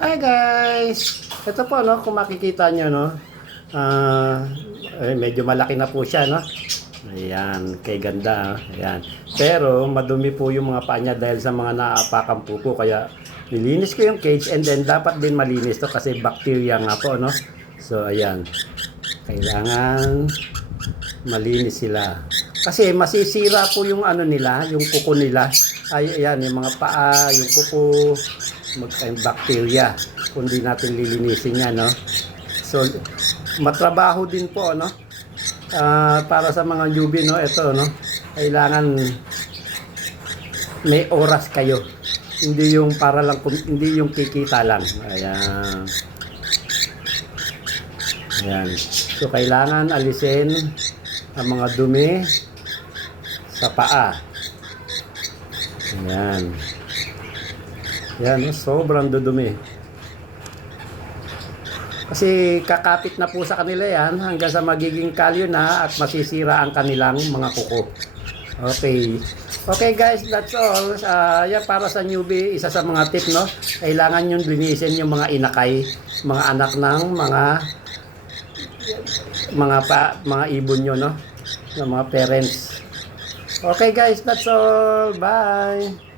Hi guys! Ito po no, kung makikita nyo no, ah, eh, medyo malaki na po siya no. Ayan, kay ganda. ah. Ayan. Pero madumi po yung mga paa niya dahil sa mga naapakan po po. Kaya nilinis ko yung cage and then dapat din malinis to kasi bacteria nga po no. So ayan. Kailangan malinis sila. Kasi masisira po yung ano nila, yung kuko nila. Ay, ayan, yung mga paa, yung kuko, mag bacteria. Kung natin lilinisin yan, no? So, matrabaho din po, no? Ah, para sa mga newbie, no? Ito, no? Kailangan may oras kayo. Hindi yung para lang, hindi yung kikita lang. Ayan. Ayan. So, kailangan alisin ang mga dumi sa paa. Ayan. Ayan, oh, sobrang dudumi. Kasi kakapit na po sa kanila yan hanggang sa magiging kalyo na at masisira ang kanilang mga kuko. Okay. Okay guys, that's all. Uh, yan para sa newbie, isa sa mga tip, no? Kailangan yung linisin yung mga inakay, mga anak ng mga mga pa, mga ibon nyo, no? Ng mga parents. Okay guys, that's all. Bye!